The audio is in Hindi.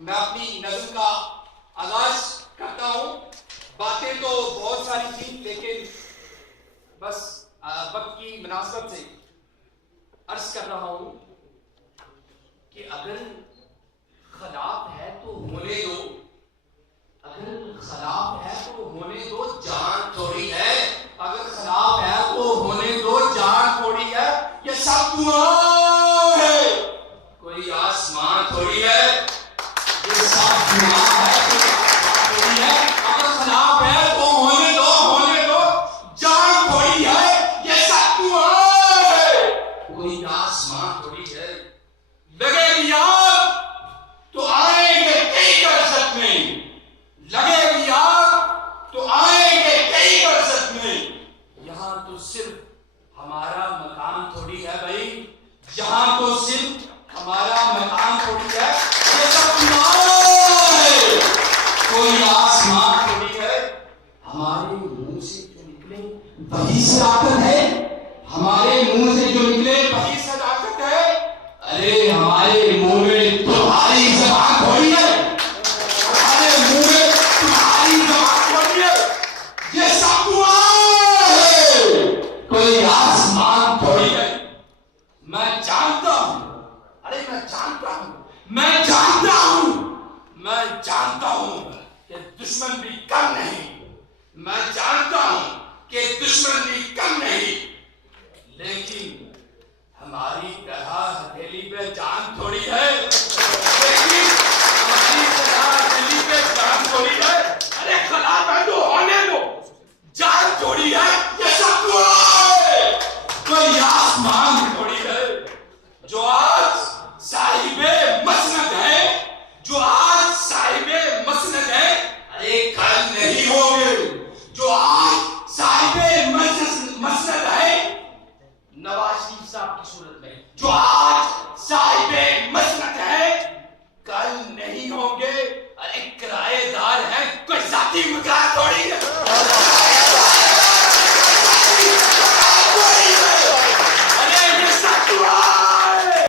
मैं अपनी नज़्म का आगाज करता हूं। बातें तो बहुत सारी थी, लेकिन बस वक्त की मुनासबत से अर्ज कर रहा हूं कि अगर खिलाफ है तो होने दो, अगर खिलाफ है तो होने दो, जान थोड़ी है। अगर खिलाफ है तो होने दो, जान थोड़ी है। ये सब धुआं है, कोई आसमान थोड़ी है। ये सब धुआं है, कोई आसमान थोड़ी है। अगर खिलाफ है तो होने दो, जान थोड़ी है। ये सब धुआं है, कोई आसमान थोड़ी है। लगेगी आग तो आएंगे कई गरजत में, लगेगी आग तो आएंगे कई गरजत में। यहाँ तो सिर्फ हमारा मकान थोड़ी है भाई, यहाँ तो सिर्फ हमारा मकान थोड़ी है। ये सब धुआं है, कोई आसमान थोड़ी है। हमारे मुंह से जो निकले वही सदाकत है, हमारे मुंह से जो निकले वही सदाकत है। अरे हमारे मुंह में तुम्हारी ज़बान थोड़ी है, हमारे मुंह में तुम्हारी ज़बान थोड़ी है। ये सब धुआं है, कोई आसमान थोड़ी है। मैं जानता हूं, अरे मैं जानता हूं, मैं जानता हूं, मैं जानता हूं कि दुश्मन भी कम नहीं। मैं जानता हूं कि दुश्मन भी कम नहीं, लेकिन हमारी तरह हथेली पे जान थोड़ी है, लेकिन हमारी तरह हथेली पे जान थोड़ी है। अरे खिलाफ है तो होने दो, जान थोड़ी है। ये सब धुआं है, कोई आसमान थोड़ी है। जो आज साहिबे मसनद है, जो आज साहिबे मसनद है, अरे कल नहीं होंगे। जो आज साहिबे मसनद है नवाज शरीफ साहब की सूरत में, जो आज साहिबे मसनद है, कल नहीं होंगे। अरे किराएदार है, कोई जाती मकान थोड़ी